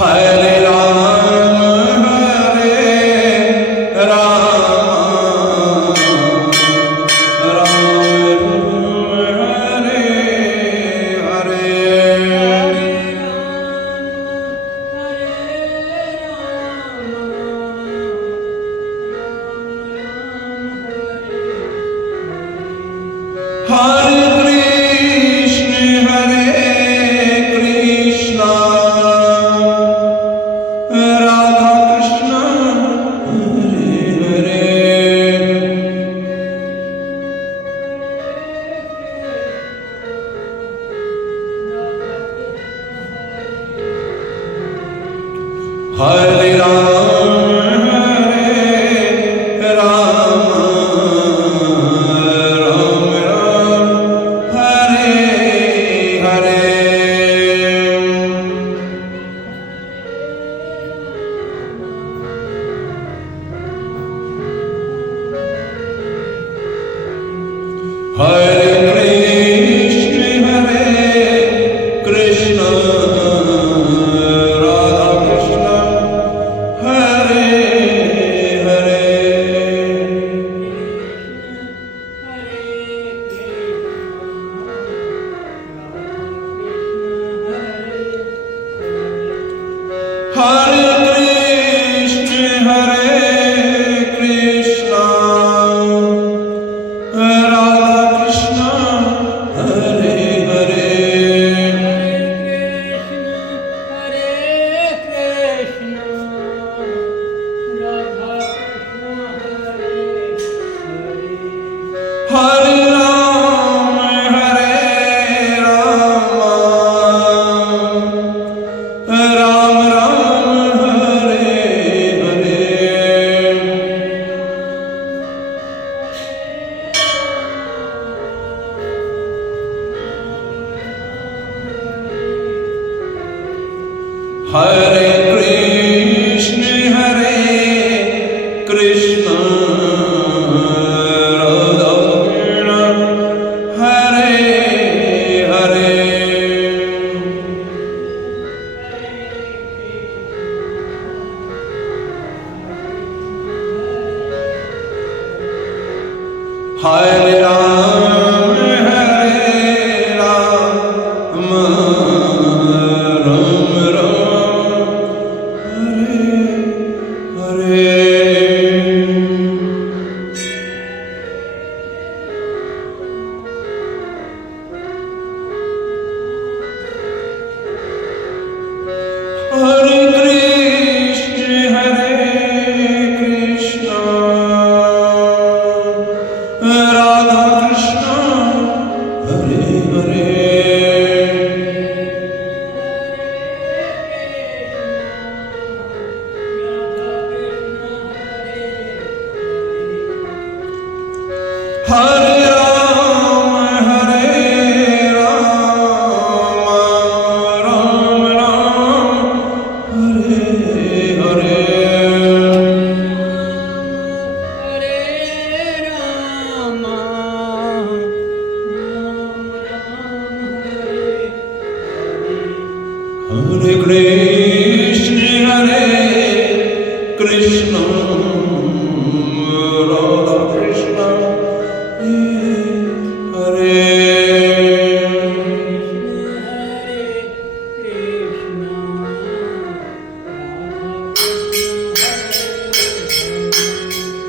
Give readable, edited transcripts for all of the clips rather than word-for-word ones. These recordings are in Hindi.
Hare Rama, Hare Rama, Rama Rama, Hare Hare. Hare Krishna, Hare Krishna. Hare Krishna, Hare Krishna, Radha Krishna, Hare Hare. Hare Krishna, Radha Krishna, Hare Hare. Hare Rama, Hare Rama, Rama Rama, Hare Hare. Hare Krishna, Hare Krishna, Radha Krishna, Hare Hare. Hare Rama, Hare Rama, Rama Rama, Hare Hare. Hare Krishna, Hare Krishna, Radha Krishna, Hare Hare. Hare Rama, Hare Rama, Rama Rama, Hare Hare. Hare Rama, Hare Krishna, Hare Krishna, Radha Krishna, Hare.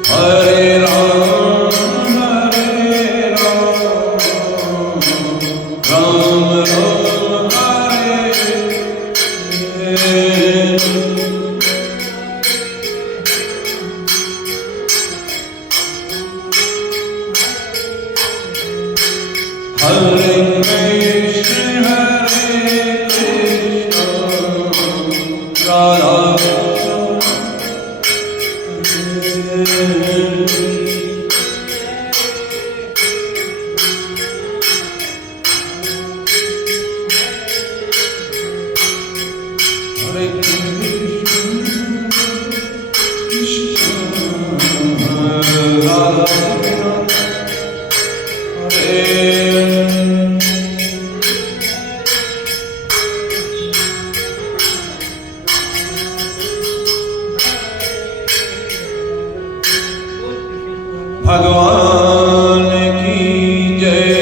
Hare Rama, Hare Rama, Rama Rama, Hare Hare. Hare Krishna, Hare Krishna, Radha भगवान की जय।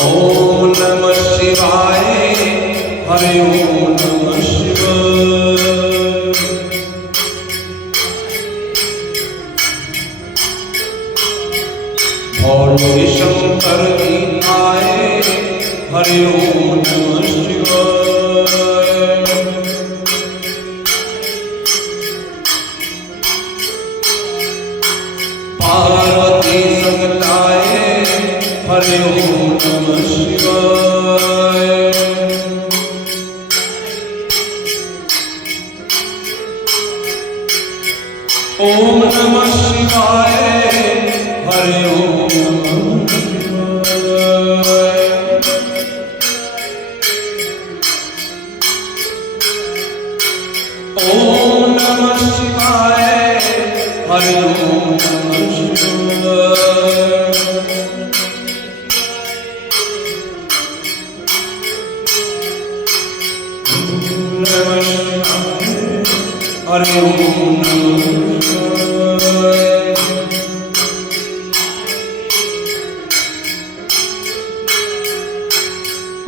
ओम नमः शिवाय, हरि ओम नमः शिवाय। भोले शंकर गीताय, हरि ओम नमः शिवाय। पार्वती संगताय, हरि ओम नमः शिवाय। ओम नमः शिवाय, हरि ओम नमः शिवाय। ओम नमः शिवाय, हरि ओम नमः शिवाय। नमः शिवाय, हरि ओम नमः शिवाय।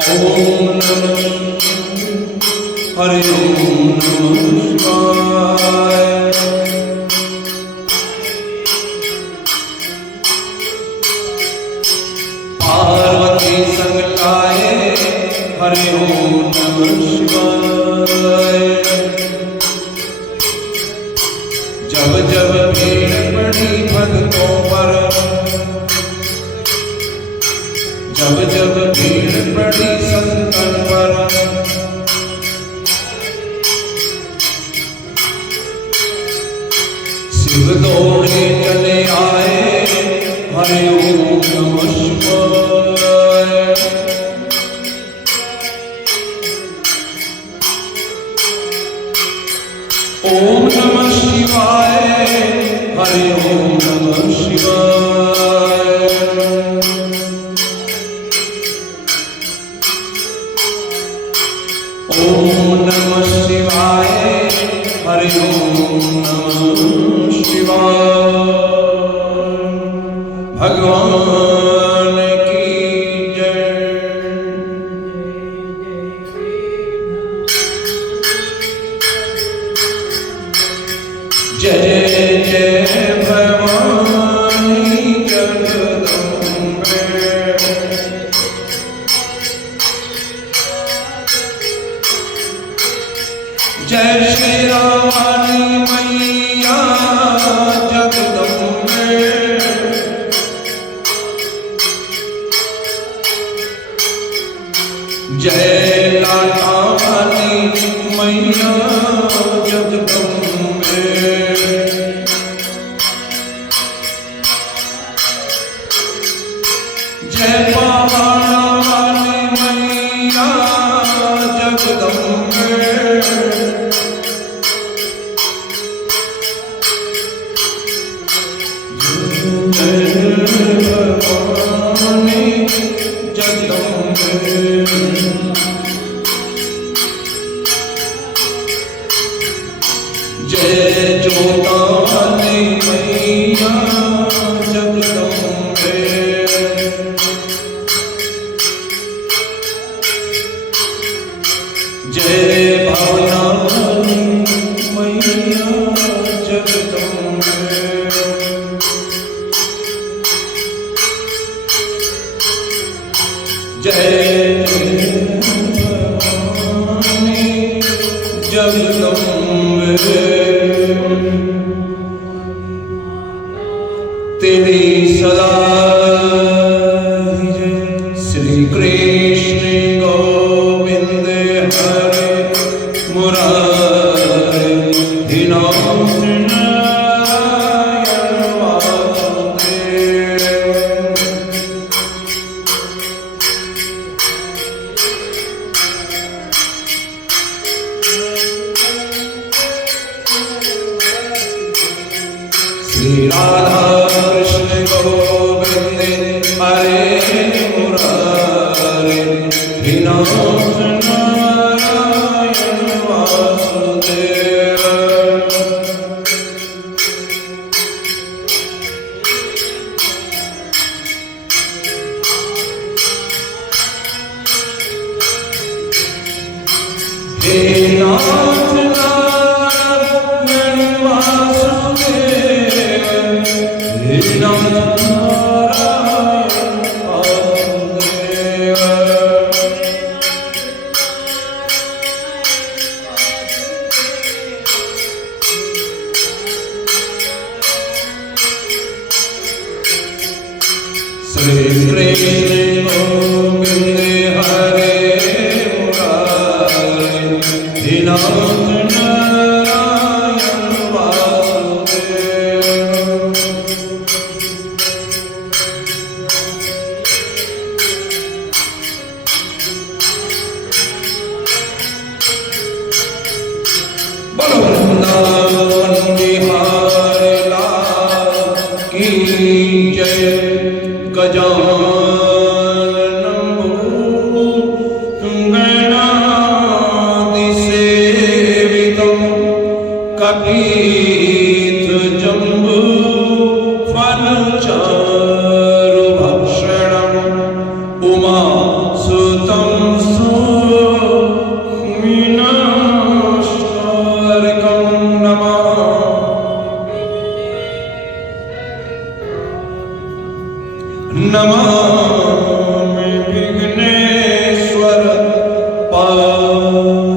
ओम नमः शिवाय, हरि ओम नमः शिवाय। पार्वती संगताय, हरि ओम नमः शिवाय। जब जब भीड़ पड़ी भक्तों पर, जब जब भीड़ पड़ी संतन पर, शिव दौड़े चले आए, हरि ओम नमः शिवाय। ओम नमः शिवाय, हरि ओम नमः शिवाय। ओम नमः शिवाय, हरि ओम नमः शिवाय। भगवान की जय। जय जय भवानी जगदम्बे। जय श्री रामानी मैया जगदम्बे। जय लाटा वाली मैया जगदम्बे। जय पहाड़ा वाली मैया जगदम्बे। जय जोता वाली मैया जगदम्बे। जय भावना वाली मैया जगदम्बे। जय भवानी जगदम्बे। तेरी सदा ही जय। श्री कृष्ण गोविंद हरे मुरारे, दीनानाथ नारायण वासुदेव। श्री राधा कृष्ण गोविंद हरे मुरारे, दीनानाथ नारायण श्रीनाथ नारायण वासुदेव। श्री कृष्ण गोविंद हरे मुरारी श्रीनाथ नारायण वासुदेव। बोलो वृंदावन बिहारी लाल की जय। गजाननं गणाधिसेवितं कपीतजम्बू फलचारुभक्षणम् उमासुतं सौम्यनमस्कारकं नमः। नमामि विघ्नेश्वर पादपंकजं।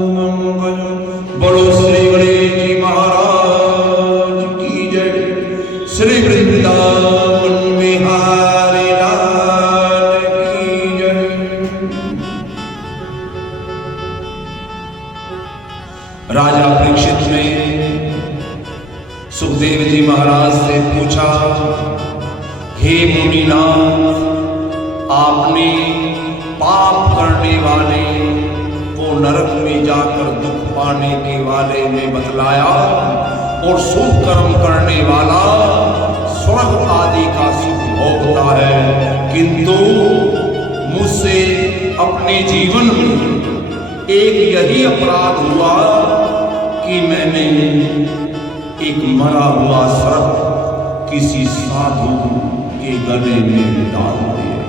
बोलो श्री गणेश जी महाराज की जय। श्री वृंदावन बिहारी लाल की जय। राजा परीक्षित ने सुखदेव जी महाराज से पूछा, हे मुनिनाथ, आपने पाप करने वाले को नरक में जाकर दुख पाने के बारे में बतलाया और शुभ कर्म करने वाला स्वर्ग आदि का सुख भोगता है, किंतु मुझसे अपने जीवन में एक यही अपराध हुआ कि मैंने एक मरा हुआ सर्प किसी साधु के गले में डाल दिया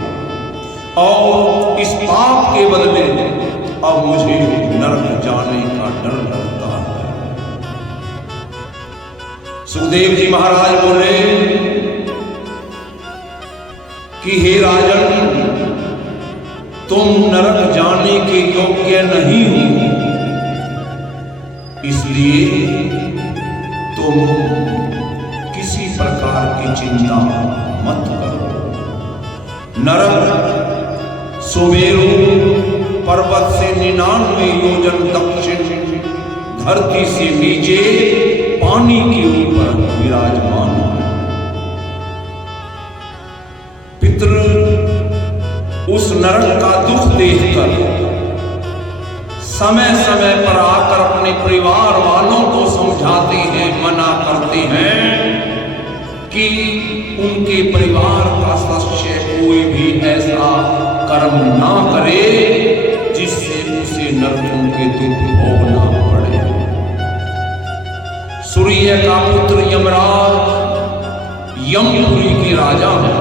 और इस पाप के बदले अब मुझे नरक जाने का डर लगता है। सुखदेव जी महाराज बोले कि हे राजन, तुम नरक जाने के योग्य नहीं हो, इसलिए तुम किसी प्रकार की चिंता मत करो। नरक सुमेरु पर्वत से 99 योजन दक्षिण धरती से नीचे पानी के ऊपर विराजमान है। पितृ उस नरक का दुख देखकर समय समय पर आकर अपने परिवार वालों को समझाते हैं, मना करते हैं कि उनके परिवार का सदस्य कोई भी ऐसा कर्म ना करे जिससे उसे नरकों के दुख भोगना पड़े। सूर्य का पुत्र यमराज यमपुरी के राजा हैं।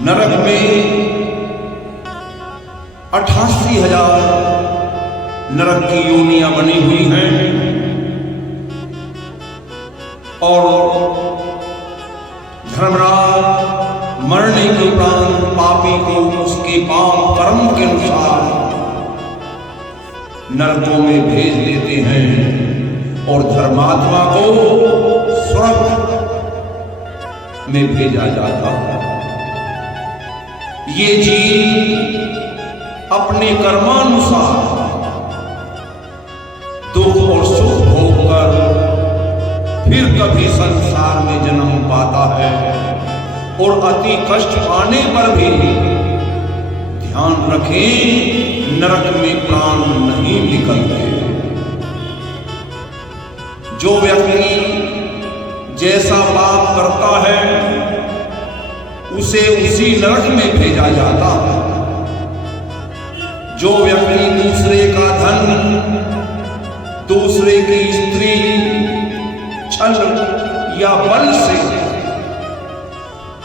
नरक में 88,000 नरक की योनियां बनी हुई हैं और धर्मराज मरने के उपरांत पापी को उसके पाप कर्म के अनुसार नरकों में भेज देते हैं और धर्मात्मा को स्वर्ग में भेजा जाता है। ये जीव अपने कर्मानुसार दुख और सुख भोगकर फिर कभी संसार में जन्म पाता है और अति कष्ट पाने पर भी ध्यान रखें, नरक में प्राण नहीं निकलते। जो व्यक्ति जैसा पाप करता है उसे उसी नरक में भेजा जाता है। जो व्यक्ति दूसरे का धन, दूसरे की स्त्री छल या बल से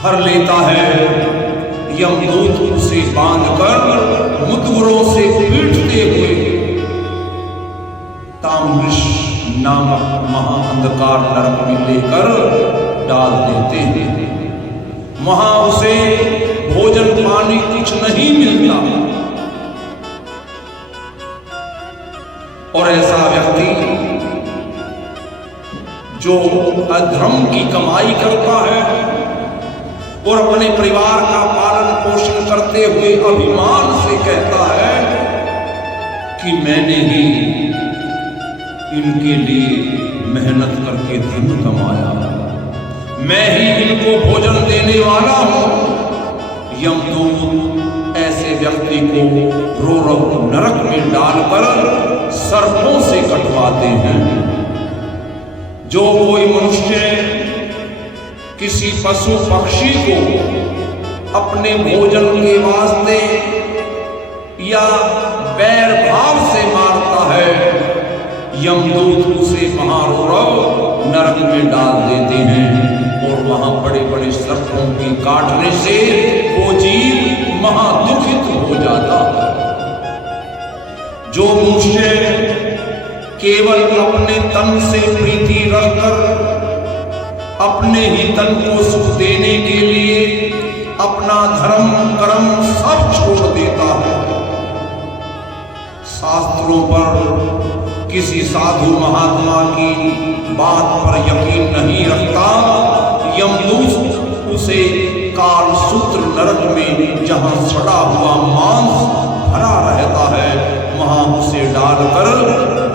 हर लेता है, यमदूत उसे बांधकर मुतगरों से पीटते हुए ताम्रश नामक महाअंधकार नरक में लेकर डाल देते हैं। वहां उसे भोजन पानी कुछ नहीं मिलता और ऐसा व्यक्ति जो अधर्म की कमाई करता है और अपने परिवार का पालन पोषण करते हुए अभिमान से कहता है कि मैंने ही इनके लिए मेहनत करके धन कमाया, मैं ही इनको भोजन देने वाला हूं, यमदूत ऐसे व्यक्ति को रो नरक में डालकर सर्पों से कटवाते हैं। जो कोई मनुष्य किसी पशु पक्षी को अपने भोजन के वास्ते या बैर भाव से मारता है, यमदूत उसे महारौरव नरक में डाल देते हैं और वहां बड़े बड़े सर्पों के काटने से वो जीव महादुखित हो जाता है। जो मनुष्य केवल अपने तन से प्रीति रखकर अपने ही तन को सुख देने के लिए अपना धर्म कर्म सब छोड़ देता है, शास्त्रों पर किसी साधु महात्मा की बात पर यकीन नहीं रखता, यमदूत उसे काल सूत्र नरक में जहां सड़ा हुआ मांस भरा रहता है वहां उसे डालकर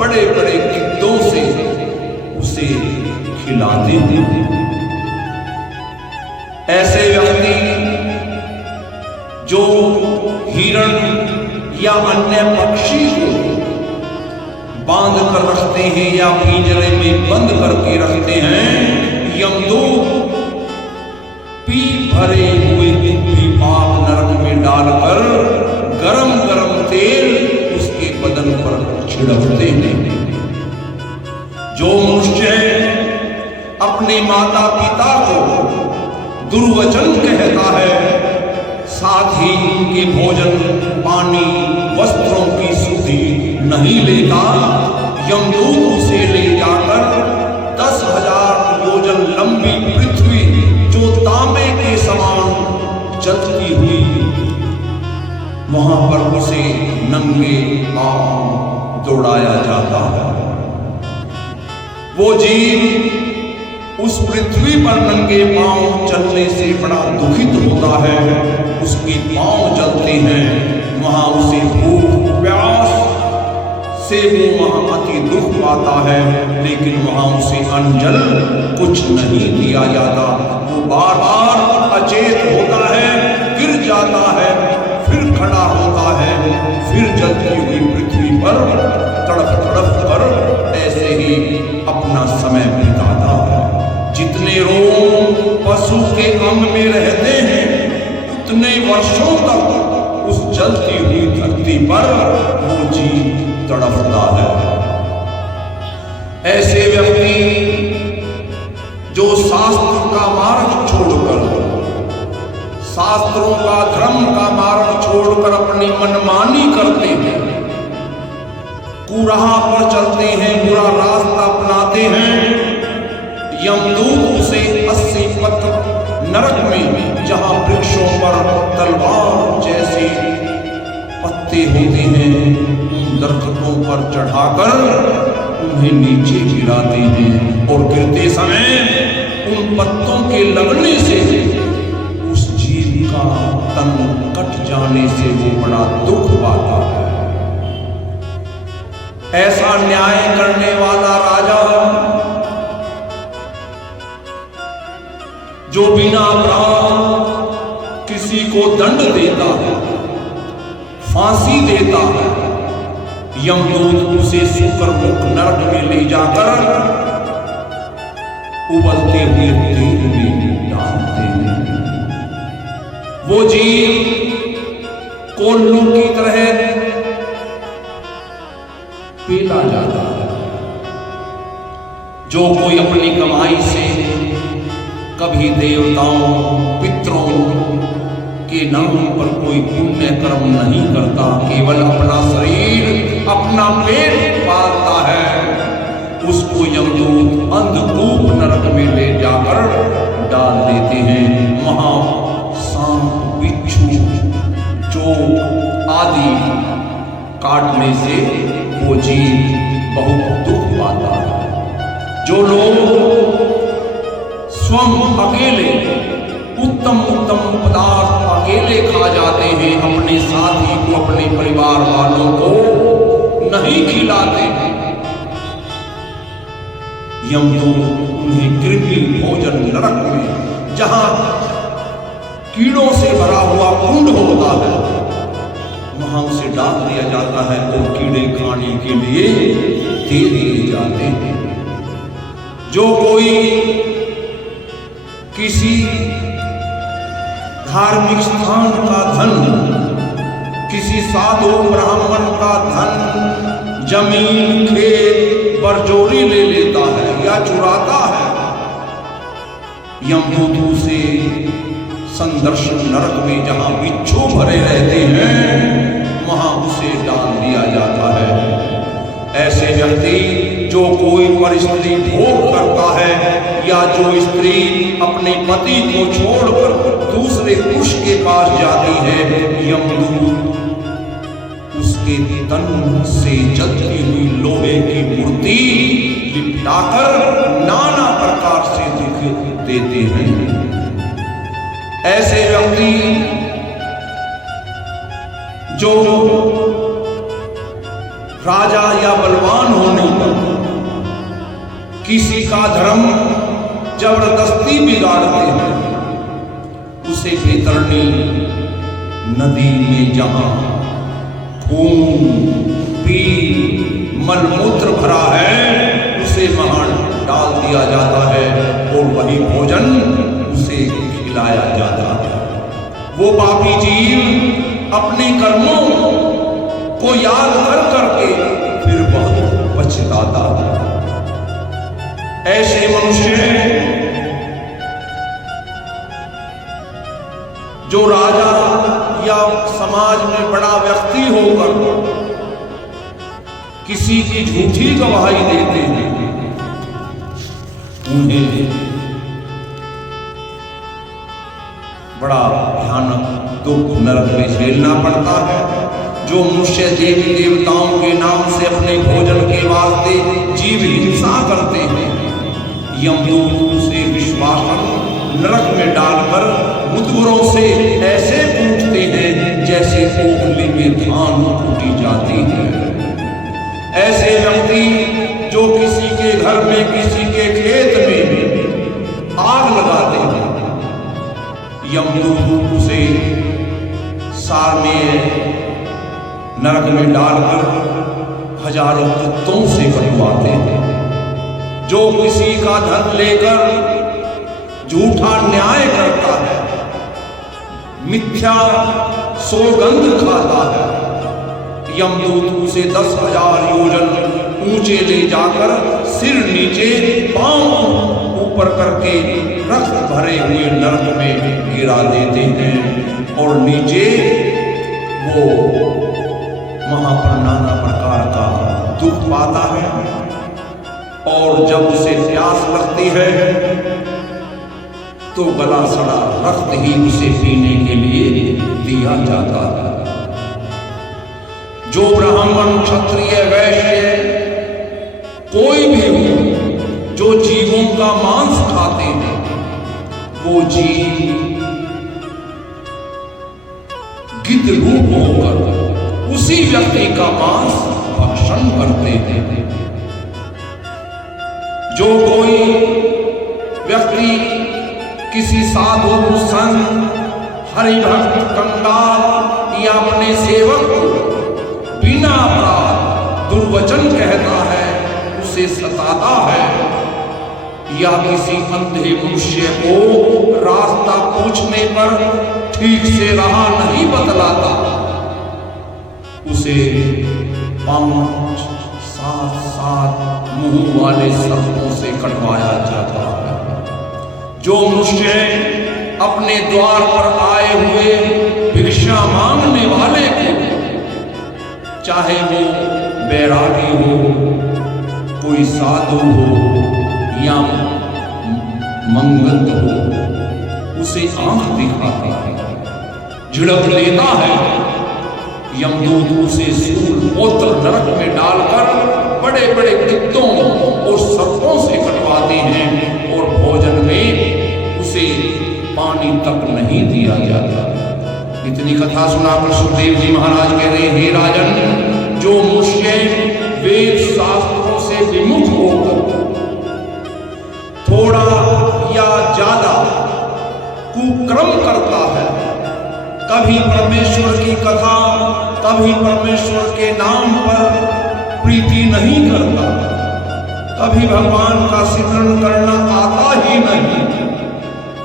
बड़े बड़े गिद्धों से उसे खिलाते हैं। ऐसे व्यक्ति जो हिरण या अन्य पक्षी को बांध कर रखते हैं या पिंजरे में बंद करके रखते हैं, यमदूत पी भरे हुए भी पाप नरक में डालकर गरम गरम तेल उसके बदन पर छिड़कते हैं। जो मनुष्य अपने माता पिता को दुर्वचन कहता है, साथ ही उनके भोजन पानी वस्त्रों की शुद्धि नहीं लेता, यमदूत उसे ले जाकर 10,000 योजन लंबी पृथ्वी जो तांबे के समान जलती हुई, वहां पर उसे नंगे पांव दौड़ाया जाता है। वो जीव उस पृथ्वी पर नंगे पांव चलने से बड़ा दुखित होता है, उसके पांव जलते हैं, वहां उसे भूख प्यास से वो वहां अति दुख पाता है, लेकिन वहां उसे अनजल कुछ नहीं दिया जाता। वो बार बार अचेत होता है, गिर जाता है, फिर खड़ा होता है, फिर जलती हुई पृथ्वी पर तड़प तड़प कर ऐसे ही अपना समय बिताता है। जितने रोम पशु के अंग में रहते हैं उतने वर्षों तक उस जलती हुई धरती पर वो जीव तड़पता है। ऐसे व्यक्ति जो शास्त्र का मार्ग छोड़कर, शास्त्रों का धर्म का मार्ग छोड़कर अपनी मनमानी करते हैं, कुराह पर चलते हैं, बुरा रास्ता अपनाते हैं, यमदूत उसे 80 पत्र नरक में जहां वृक्षों पर तलवार जैसे पत्ते होते हैं उन दरख्तों पर चढ़ाकर उन्हें नीचे गिराते हैं और गिरते समय उन पत्तों के लगने से उस जीव का तन कट जाने से वो बड़ा दुख पाता है। ऐसा न्याय करने वाला राजा जो बिना अपराध किसी को दंड देता है, फांसी देता है, यमदूत उसे शुक्रमुख नरक में ले जाकर उबलते हुए तेल में डालते हैं। वो जीव कोल्लू की तरह पीला जाता है। जो कोई अपनी कमाई से कभी देवताओं पितरों के नाम पर कोई पुण्य कर्म नहीं करता, केवल अपना शरीर अपना पेट पालता है, उसको यमदूत अंधकूप नरक में ले जाकर डाल देते हैं। वहां सांप, बिच्छू, चोट आदि काटने से वो जीव बहुत दुख पाता है। जो लोग स्वयं अकेले उत्तम पदार्थ अकेले खा जाते हैं, अपने साथी को, अपने परिवार वालों को नहीं खिलाते, यमदूत उन्हें कृमि भोजन नरक में, जहां कीड़ों से भरा हुआ कुंड होता है, वहां उसे डाल दिया जाता है और कीड़े खाने के लिए दे दिए जाते हैं। जो कोई किसी धार्मिक स्थान का धन, किसी साधु ब्राह्मण का धन, जमीन, खेत बरजोरी ले लेता है या चुराता है, यमदूत उसे संदर्शन नरक में, जहां बिच्छू भरे रहते हैं, वहां उसे डाल दिया जाता है। ऐसे व्यक्ति जो कोई परिस्थिति भोग करता है या जो स्त्री अपने पति को छोड़कर दूसरे पुरुष के पास जाती है, यमदूत उसके तन से जलती हुई लोहे की मूर्ति लिपटाकर नाना प्रकार से दुख देते हैं। ऐसे व्यक्ति जो राजा या बलवान होने पर किसी का धर्म जबरदस्ती बिगाड़ते हैं, उसे बैतरणी नदी में जहां खून, पील, मलमूत्र भरा है, उसे वहां डाल दिया जाता है और वही भोजन उसे खिलाया जाता है। वो पापी जीव अपने कर्मों को याद कर करके फिर बहुत पछताता है। ऐसे मनुष्य जो राजा या समाज में बड़ा व्यक्ति होकर किसी की झूठी गवाही देते हैं, उन्हें बड़ा भयानक दुख नरक में झेलना पड़ता है। जो मनुष्य देवी देवताओं के नाम से अपने भोजन के वास्ते जीव हिंसा करते हैं, यमदूत उसे विश्वासन नरक में डालकर मुद्गरों से ऐसे कूटते हैं जैसे ओखली में धान कूटी जाती है। ऐसे व्यक्ति जो किसी के घर में, किसी के खेत में आग लगाते हैं, यमदूत उसे सारमेय नरक में डालकर हजारों कुत्तों से कटवाते हैं। जो किसी का धन लेकर झूठा न्याय करता है, मिथ्या सौगंध खाता है, यमदूत उसे 10,000 योजन ऊंचे ले जाकर सिर नीचे पांव ऊपर करके रक्त भरे हुए नरक में गिरा देते हैं और नीचे वो वहां पर नाना प्रकार का दुख पाता है। और जब उसे प्यास लगती है तो गला सड़ा रक्त ही उसे पीने के लिए दिया जाता है। जो ब्राह्मण, क्षत्रिय, वैश्य कोई भी हो जो जीवों का मांस खाते हैं, वो जीव गिद्ध रूप होकर उसी व्यक्ति का मांस भक्षण करते हैं। जो कोई व्यक्ति किसी साधु, संत, हरिभक्त, कंगाल या अपने सेवक को बिना अपराध दुर्वचन कहता है, उसे सताता है, या किसी अंधे मनुष्य को रास्ता पूछने पर ठीक से राह नहीं बतलाता, उसे 5-7 मुंह वाले सर्पों से कटवाया जाता है। जो मनुष्य अपने द्वार पर आए हुए भिक्षा मांगने वाले को, चाहे वो बैरागी हो, कोई साधु हो या मंगत हो, उसे आंख दिखाता है, झिड़क लेता है, यमदूत उसे सूल पौत्र नरक में डालकर बड़े बड़े गिद्धों और सर्पों से कटवाते हैं और भोजन में उसे पानी तक नहीं दिया जाता। इतनी कथा सुनाकर सुखदेव जी महाराज कह रहे हैं, हे राजन, जो मनुष्य वेद शास्त्रों से विमुख होकर थोड़ा या ज्यादा कुकर्म करता है, कभी परमेश्वर की कथा, कभी परमेश्वर के नाम पर प्रीति नहीं करता, कभी भगवान का सिमरन करना आता ही नहीं,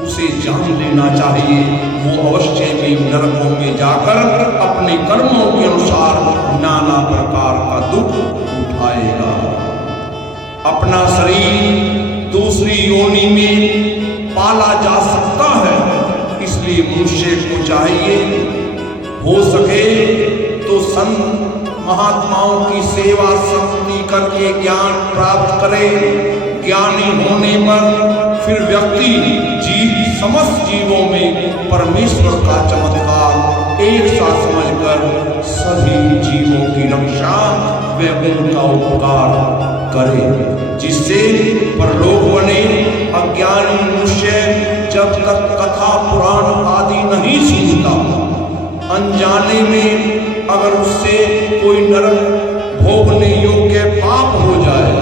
उसे जान लेना चाहिए वो अवश्य ही नरकों में जाकर अपने कर्मों के अनुसार नाना प्रकार का दुख उठाएगा। अपना शरीर दूसरी योनि में पाला जा सकता है, इसलिए मनुष्य को चाहिए हो सके तो संत महात्माओं की सेवा संगति करके ज्ञान प्राप्त करे। ज्ञानी होने पर फिर व्यक्ति समस्त जीवों में परमेश्वर का चमत्कार एक साथ समझकर सभी जीवों की रक्षा व उनका उपकार करे, जिससे परलोक बने। अज्ञानी मनुष्य जब तक कथा पुराण आदि नहीं सुनता, अनजाने में अगर उससे कोई नरक भोगने योग्य पाप हो जाए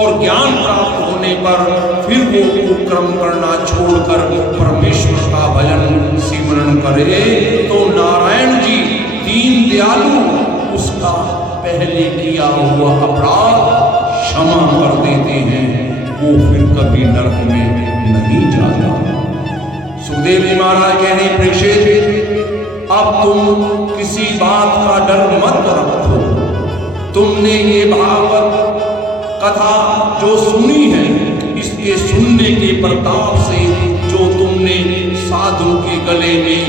और ज्ञान प्राप्त होने पर फिर वो कुकर्म करना छोड़कर परमेश्वर का भजन सिमरन करे, तो नारायण जी दीन दयालु उसका पहले किया हुआ अपराध क्षमा कर देते हैं, वो फिर कभी नरक में नहीं जाता। सुखदेव जी महाराज कह रहे, परीक्षित, अब तुम किसी बात का डर मत रखो। तुमने ये भागवत कथा जो सुनी है, इसके सुनने के प्रताप से जो तुमने साधु के गले में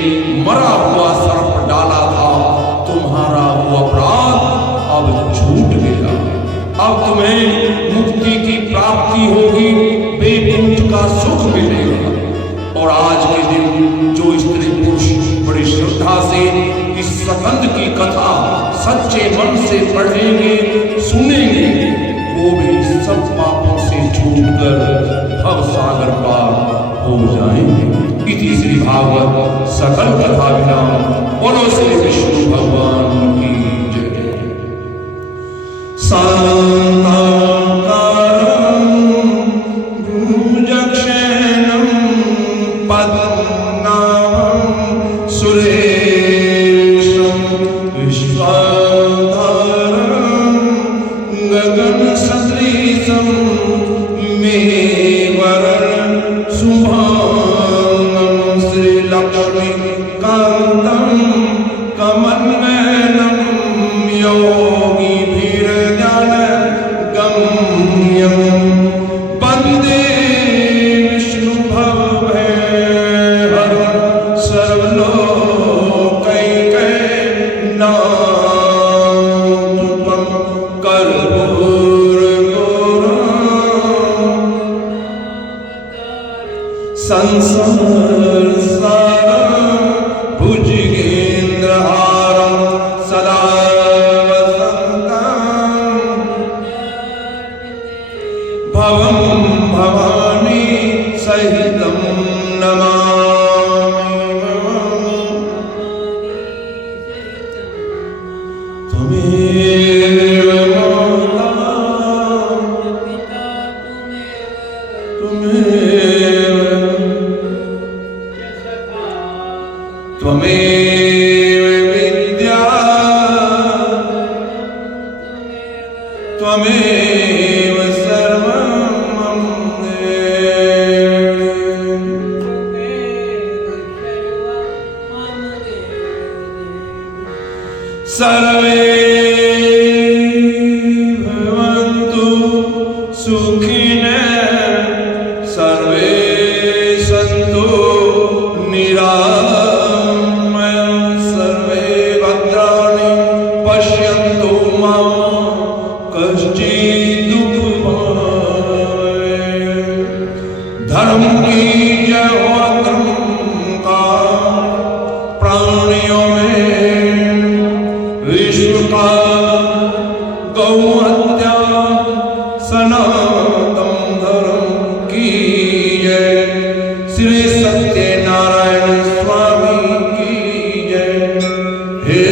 मरा हुआ सर्प डाला था, तुम्हारा वो अपराध अब छूट गया। अब तुम्हें मुक्ति की प्राप्ति होगी, वैकुंठ का सुख मिलेगा। और आज के दिन जो स्त्री पुरुष बड़ी श्रद्धा से इस सकंद की कथा सच्चे मन से पढ़ेंगे, सुनेंगे, वो भी सब पापों से छूटकर भव सागर पार हो जाएंगे। इति श्री भागवत सकल कथा विराम। बोलो श्री विष्णु भगवान की जय। शांताकारं भुजगशयनं पद्मनाभं सुरेशं विश्वाधारं गगनसदृशं मेघवर्णं शुभांगं श्रीलक्ष्मीकान्तं कमलनयनं योगिभिर्ज्ञानगम्यं वन्दे विष्णुभवभयहरं सर्वलोकैकनाथं कर्पूरगौरं संसारसारं भुजगेन्द्रहारं सदा वसन्तं भवं भवानी सहितं नमामि। त्वमेव माता त्वमेव विद्या त्वमेव सर्वं मम सर्वे भवन्तु सुखिनः सर्वे सन्तु निरामयाः सर्वे भद्राणि पश्यन्तु मा कश्चित् धर्म की जय हो धर्म का प्राणियों में विश्व का गौ हत्या सनातन धर्म की जय। श्री सत्यनारायण स्वामी की जय। हे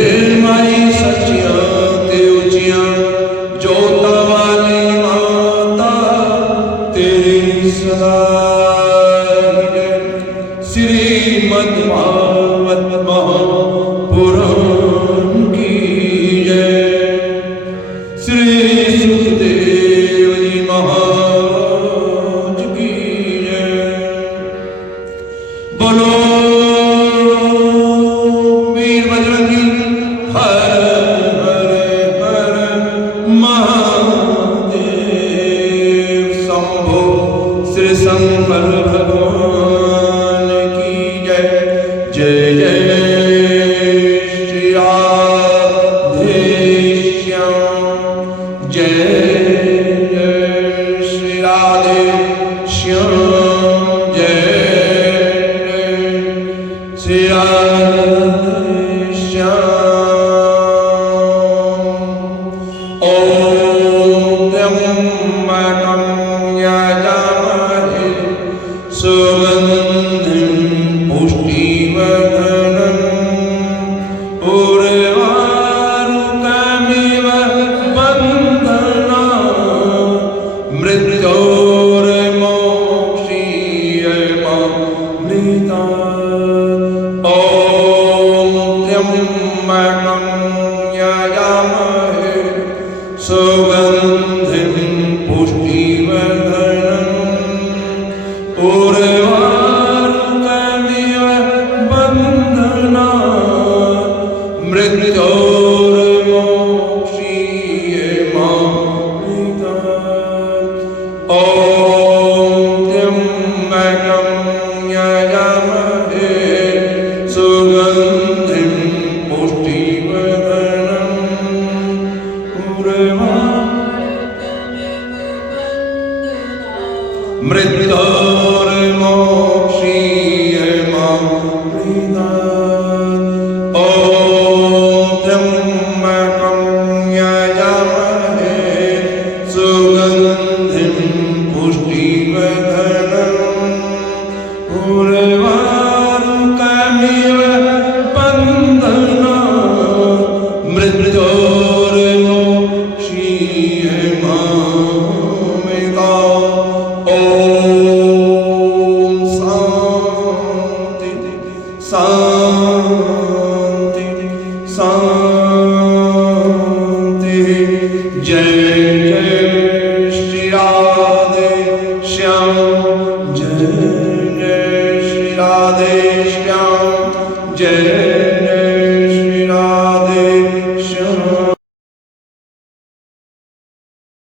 माई सचिया ते उचिया जोता वाली माता तेरी सदा जय। श्रीमद् भागवत महापुराण की जय। श्री सुखदेव जी महाराज की जय। बोलो वीर बजरंगी हर हर हर महादेव। शंभो श्री शंकर भगवान की जय। जय जय श्री राधे श्याम। जय जय श्री राधे श्याम। जय श्री राधे श्याम। ओम त्र्यंबकं यजामहे सुगंधिं पुष्टिवर्धनम् उर्वारुकमिव बन्धनात् मृत्योर्मोक्षीयमामृतात्। ओम त्र्यंबकं यजामहे सुगंधिं पुष्टिवर्धनम् उर्वारुकमिव बन्धनात् मृत्योर्मोक्षीयमामृतात्। ओम त्र्यंबकं यजामहे सुगंधिं पुष्टिवर्धनम् मृत्योर्मोक्षीयमामृतात्। ओम त्र्यंबकं यजामहे सुगंधिं पुष्टिवर्धनम् उर्वारुकमिव बन्धनात् मृत्योर्मोक्षीयमामृतात्। ओम शांति शांति शांति। जय जय श्री राधे श्याम। जय जय श्री राधे श्याम। जय